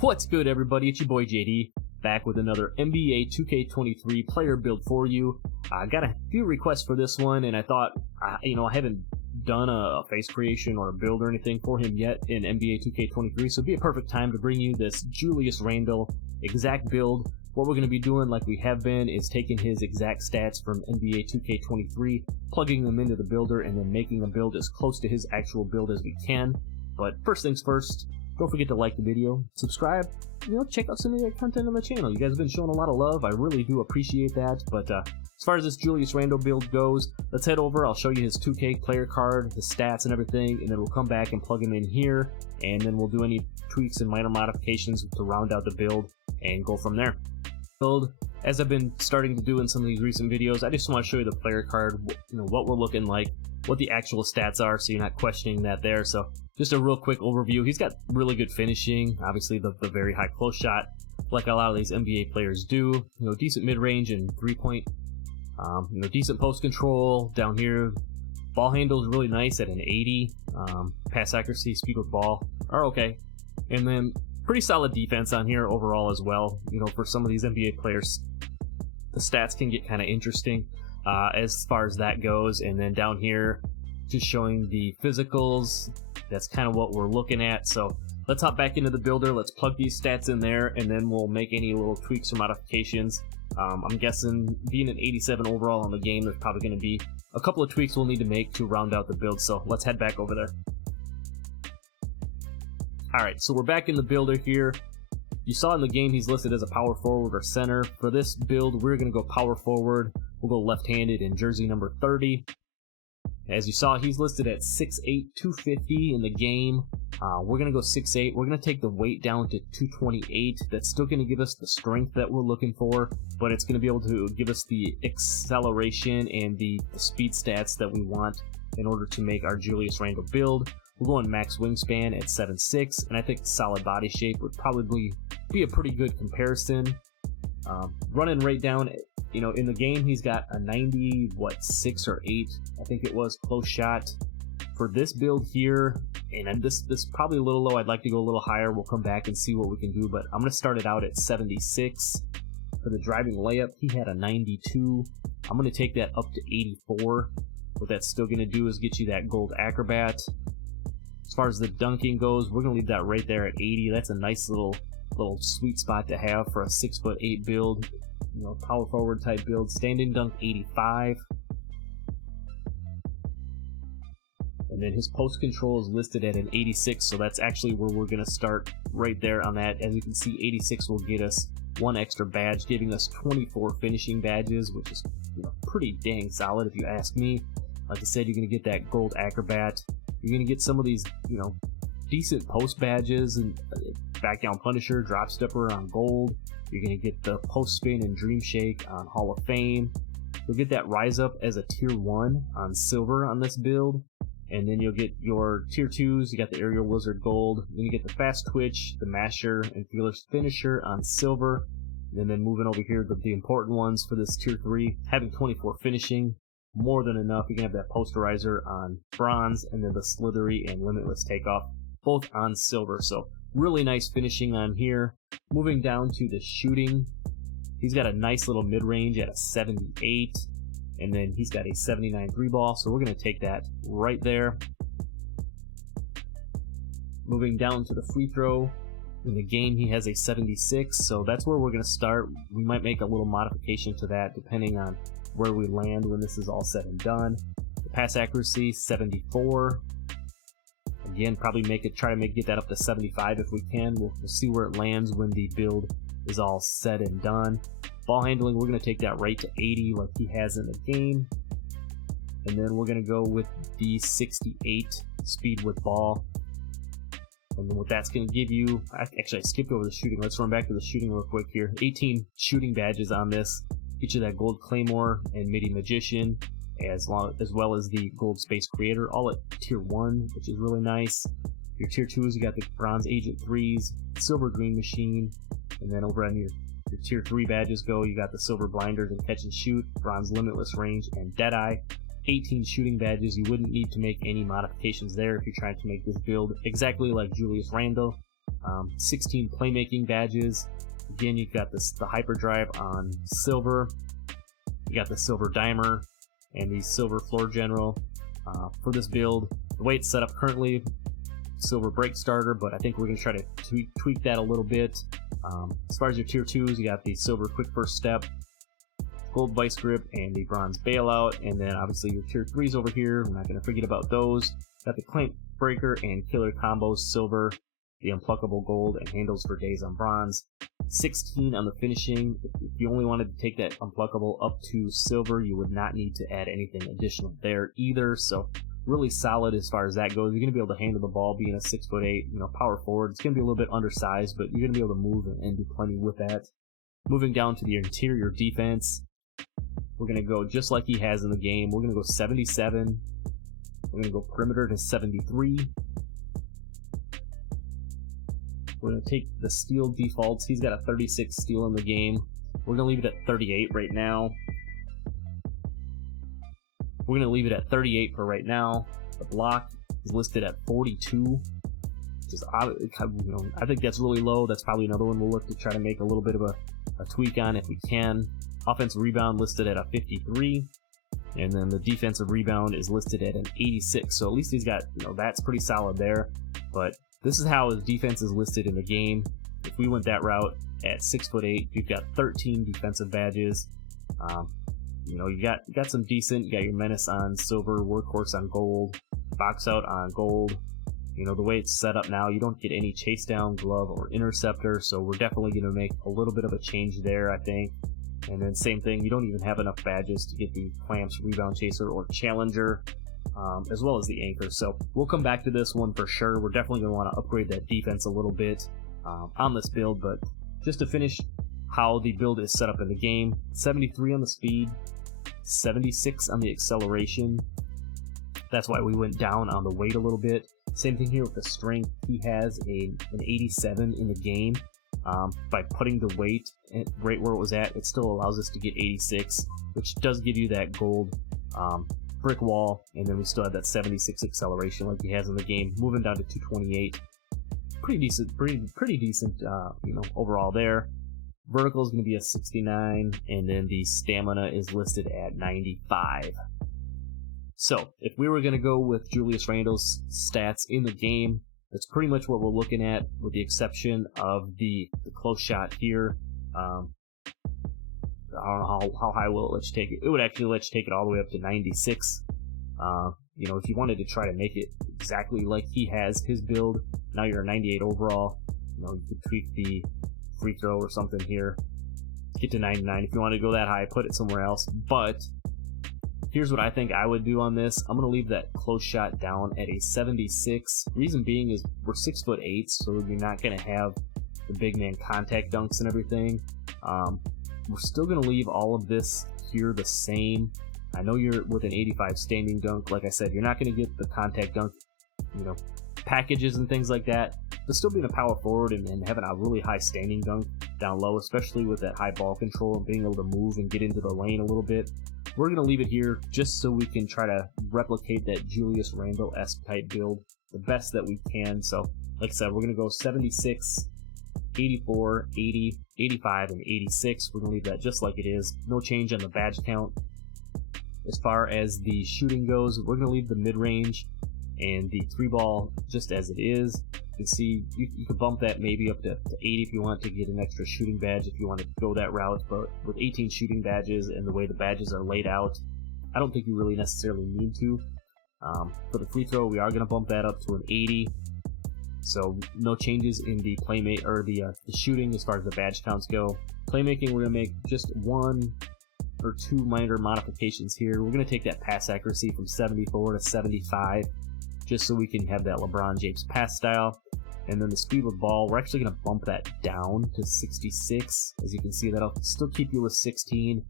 What's good, everybody? It's your boy JD, back with another NBA 2K23 player build for you. I got a few requests for this one, and I thought, I haven't done a face creation or a build or anything for him yet in NBA 2K23, so it'd be a perfect time to bring you this Julius Randle exact build. What we're going to be doing, like we have been, is taking his exact stats from NBA 2K23, plugging them into the builder, and then making a build as close to his actual build as we can. But first things first, don't forget to like the video, subscribe, check out some of the content on the channel. You guys have been showing a lot of love. I really do appreciate that. But as far as this Julius Randle build goes, let's head over. I'll show you his 2K player card, the stats and everything, and then we'll come back and plug him in here, and then we'll do any tweaks and minor modifications to round out the build and go from there. Build, as I've been starting to do in some of these recent videos, I just want to show you the player card, what we're looking like, what the actual stats are, so you're not questioning that there. So just a real quick overview. He's got really good finishing, obviously the very high close shot, like a lot of these NBA players do. Decent mid-range and three-point. Decent post control down here. Ball handle is really nice at an 80. Pass accuracy, speed with ball are okay, and then pretty solid defense on here overall as well. For some of these NBA players, the stats can get kind of interesting as far as that goes. And then down here, just showing the physicals. That's kind of what we're looking at. So let's hop back into the builder. Let's plug these stats in there, and then we'll make any little tweaks or modifications. I'm guessing, being an 87 overall on the game, there's probably going to be a couple of tweaks we'll need to make to round out the build. So let's head back over there. Alright, so we're back in the builder here. You saw in the game he's listed as a power forward or center. For this build, we're going to go power forward. We'll go left-handed in jersey number 30. As you saw, he's listed at 6'8", 250 in the game. We're going to go 6'8". We're going to take the weight down to 228. That's still going to give us the strength that we're looking for, but it's going to be able to give us the acceleration and the speed stats that we want in order to make our Julius Randle build. We're going max wingspan at 7'6", and I think solid body shape would probably be a pretty good comparison. Running right down, in the game he's got a 6 or 8, I think it was, close shot. For this build here, and this is probably a little low, I'd like to go a little higher. We'll come back and see what we can do, but I'm going to start it out at 76. For the driving layup, he had a 92. I'm going to take that up to 84. What that's still going to do is get you that gold acrobat. As far as the dunking goes, we're going to leave that right there at 80. That's a nice little sweet spot to have for a 6'8" build, power forward type build. Standing dunk 85. And then his post control is listed at an 86, so that's actually where we're going to start, right there on that. As you can see, 86 will get us one extra badge, giving us 24 finishing badges, which is pretty dang solid if you ask me. Like I said, you're going to get that gold acrobat. You're going to get some of these, decent post badges, and back down punisher, drop stepper on gold. You're going to get the post spin and dream shake on Hall of Fame. You'll get that rise up as a tier 1 on silver on this build. And then you'll get your tier 2s. You got the aerial wizard gold. Then you get the fast twitch, the masher, and fearless finisher on silver. And then moving over here, the important ones for this tier 3, having 24 finishing. More than enough. You can have that posterizer on bronze, and then the slithery and limitless takeoff both on silver. So really nice finishing on here. Moving down to the shooting, he's got a nice little mid-range at a 78, and then he's got a 79 3 ball, so we're going to take that right there. Moving down to the free throw, in the game he has a 76, so that's where we're going to start. We might make a little modification to that depending on where we land when this is all said and done. The pass accuracy 74. Again, probably try to get that up to 75 if we can. We'll see where it lands when the build is all said and done. Ball handling, we're going to take that right to 80 like he has in the game. And then we're going to go with the 68 speed with ball. And then what that's going to give you, actually I skipped over the shooting. Let's run back to the shooting real quick here. 18 shooting badges on this. Get you that gold claymore and midi magician, as well as the gold space creator, all at tier 1, which is really nice. Your tier 2s, you got the bronze agent 3s, silver green machine, and then over on your tier 3 badges go, you got the silver blinders and catch and shoot, bronze limitless range, and deadeye. 18 shooting badges. You wouldn't need to make any modifications there if you're trying to make this build exactly like Julius Randle. 16 playmaking badges. Again, you've got the hyperdrive on silver. You got the silver dimer and the silver floor general for this build. The way it's set up currently, silver break starter, but I think we're going to try to tweak that a little bit. As far as your tier 2s, you got the silver quick first step, gold vice grip, and the bronze bailout. And then obviously your tier 3s over here, we're not going to forget about those. Got the clamp breaker and killer combos silver, the unpluckable gold, and handles for days on bronze. 16 on the finishing. If you only wanted to take that unpluckable up to silver, you would not need to add anything additional there either. So really solid as far as that goes. You're going to be able to handle the ball being a 6'8", power forward. It's going to be a little bit undersized, but you're going to be able to move and do plenty with that. Moving down to the interior defense, we're going to go just like he has in the game. We're going to go 77. We're going to go perimeter to 73. We're going to take the steal defaults. He's got a 36 steal in the game. We're going to leave it at 38 right now. We're going to leave it at 38 for right now. The block is listed at 42. I think that's really low. That's probably another one we'll look to try to make a little bit of a tweak on if we can. Offensive rebound listed at a 53. And then the defensive rebound is listed at an 86. So at least he's got, that's pretty solid there. But this is how his defense is listed in the game. If we went that route at 6'8", you've got 13 defensive badges. You got some decent. You got your menace on silver, workhorse on gold, box out on gold. The way it's set up now, you don't get any chase down, glove, or interceptor. So we're definitely going to make a little bit of a change there, I think. And then same thing, you don't even have enough badges to get the clamps, rebound chaser, or challenger, as well as the anchor. So we'll come back to this one for sure. We're definitely going to want to upgrade that defense a little bit on this build. But just to finish how the build is set up in the game, 73 on the speed, 76 on the acceleration. That's why we went down on the weight a little bit. Same thing here with the strength. He has an 87 in the game. By putting the weight right where it was at, it still allows us to get 86, which does give you that gold brick wall, and then we still have that 76 acceleration like he has in the game, moving down to 228. Pretty decent, overall there. Vertical is going to be a 69, and then the stamina is listed at 95. So if we were going to go with Julius Randle's stats in the game, that's pretty much what we're looking at, with the exception of the close shot here. I don't know how high will it let you take it. It would actually let you take it all the way up to 96. If you wanted to try to make it exactly like he has his build, now you're a 98 overall. You could tweak the free throw or something here, get to 99. If you want to go that high, put it somewhere else. But here's what I think I would do on this. I'm going to leave that close shot down at a 76. Reason being is we're 6'8", so you're not going to have the big man contact dunks and everything. We're still going to leave all of this here the same. I know you're with an 85 standing dunk. Like I said, you're not going to get the contact dunk, packages and things like that. But still being a power forward and having a really high standing dunk down low, especially with that high ball control and being able to move and get into the lane a little bit. We're going to leave it here just so we can try to replicate that Julius Randle-esque type build the best that we can. So, like I said, we're going to go 76, 84, 80, 85, and 86. We're going to leave that just like it is. No change on the badge count. As far as the shooting goes, we're going to leave the mid-range and the 3-ball just as it is. You can see you could bump that maybe up to 80 if you want to get an extra shooting badge, if you want to go that route. But with 18 shooting badges and the way the badges are laid out, I don't think you really necessarily need to. For the free throw, we are going to bump that up to an 80. So no changes in the playmate or the shooting as far as the badge counts go. Playmaking, we're going to make just 1 or 2 minor modifications here. We're going to take that pass accuracy from 74 to 75, just so we can have that LeBron James pass style. And then the speed with ball, we're actually going to bump that down to 66. As you can see, that'll still keep you with 16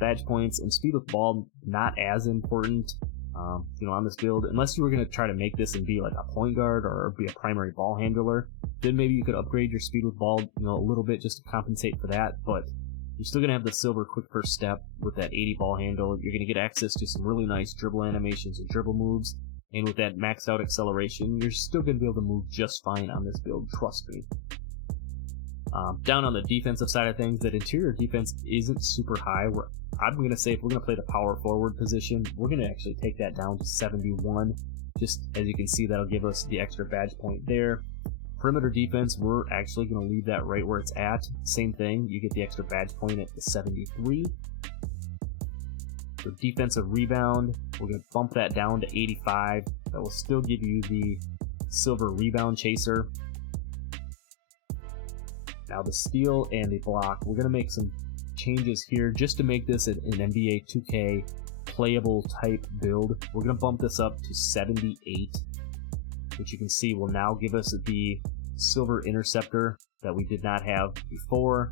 badge points. And speed with ball, not as important, on this build. Unless you were going to try to make this and be like a point guard or be a primary ball handler, then maybe you could upgrade your speed with ball, a little bit just to compensate for that. But you're still going to have the silver quick first step with that 80 ball handle. You're going to get access to some really nice dribble animations and dribble moves. And with that maxed out acceleration, you're still going to be able to move just fine on this build, trust me. Down on the defensive side of things, that interior defense isn't super high. I'm going to say if we're going to play the power forward position, we're going to actually take that down to 71. Just as you can see, that'll give us the extra badge point there. Perimeter defense, we're actually going to leave that right where it's at. Same thing, you get the extra badge point at the 73. For defensive rebound, we're going to bump that down to 85. That will still give you the silver rebound chaser. Now the steal and the block, we're going to make some changes here just to make this an NBA 2K playable type build. We're going to bump this up to 78, which you can see will now give us the silver interceptor that we did not have before.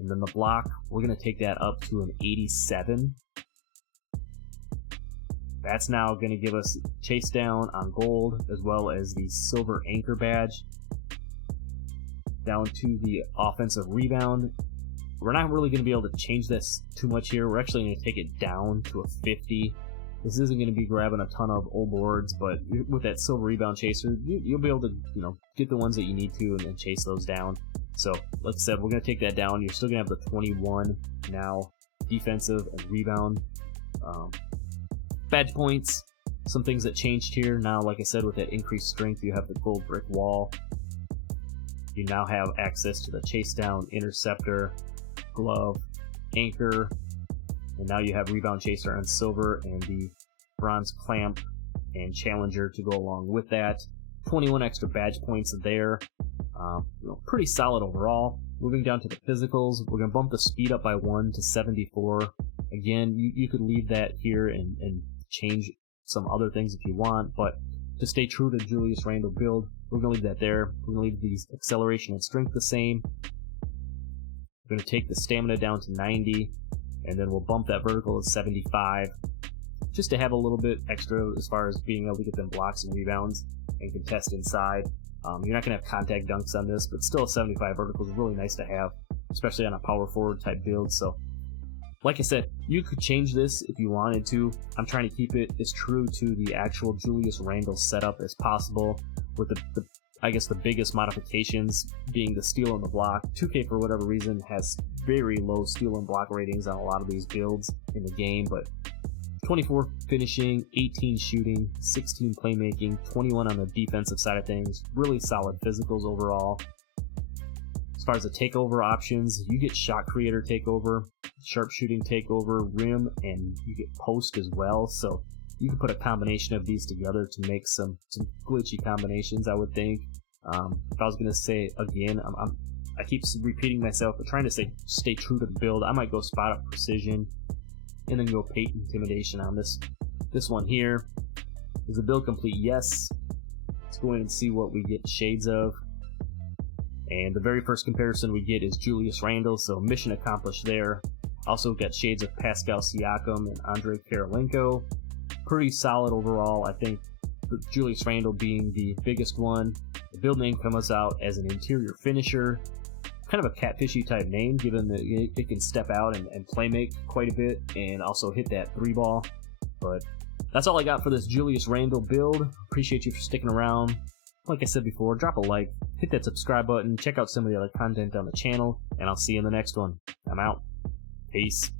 And then the block, we're going to take that up to an 87. That's now going to give us chase down on gold as well as the silver anchor badge. Down to the offensive rebound. We're not really going to be able to change this too much here. We're actually going to take it down to a 50. This isn't going to be grabbing a ton of old boards, but with that silver rebound chaser, you'll be able to, get the ones that you need to and then chase those down. So, like I said, we're going to take that down. You're still going to have the 21 now, defensive and rebound. Badge points, some things that changed here. Now, like I said, with that increased strength, you have the gold brick wall. You now have access to the chase down, interceptor, glove, anchor, and now you have rebound chaser on silver and the bronze clamp and challenger to go along with that. 21 extra badge points there. Pretty solid overall. Moving down to the physicals, we're going to bump the speed up by 1 to 74. Again, you could leave that here and change some other things if you want, but to stay true to Julius Randle build, we're going to leave that there. We're going to leave the acceleration and strength the same. We're going to take the stamina down to 90, and then we'll bump that vertical to 75, just to have a little bit extra as far as being able to get them blocks and rebounds and contest inside. You're not going to have contact dunks on this, but still a 75 vertical is really nice to have, especially on a power forward type build. So, like I said, you could change this if you wanted to. I'm trying to keep it as true to the actual Julius Randle setup as possible, with I guess the biggest modifications being the steal and the block. 2K, for whatever reason, has very low steal and block ratings on a lot of these builds in the game, but 24 finishing, 18 shooting, 16 playmaking, 21 on the defensive side of things. Really solid physicals overall. As far as the takeover options, you get shot creator takeover, sharpshooting takeover, rim, and you get post as well. So you can put a combination of these together to make some glitchy combinations, I would think. If I was going to say again, I keep repeating myself, but trying to stay true to the build, I might go spot up precision and then go paint intimidation on this one here. Is the build complete? Yes. Let's go in and see what we get shades of. And the very first comparison we get is Julius Randle, so mission accomplished there. Also got shades of Pascal Siakam and Andre Karolinko. Pretty solid overall. I think Julius Randle being the biggest one. The build name comes out as an interior finisher. Kind of a catfishy type name, given that it can step out and play make quite a bit and also hit that 3-ball. But that's all I got for this Julius Randle build. Appreciate you for sticking around. Like I said before, drop a like, hit that subscribe button, check out some of the other content on the channel, and I'll see you in the next one. I'm out. Peace.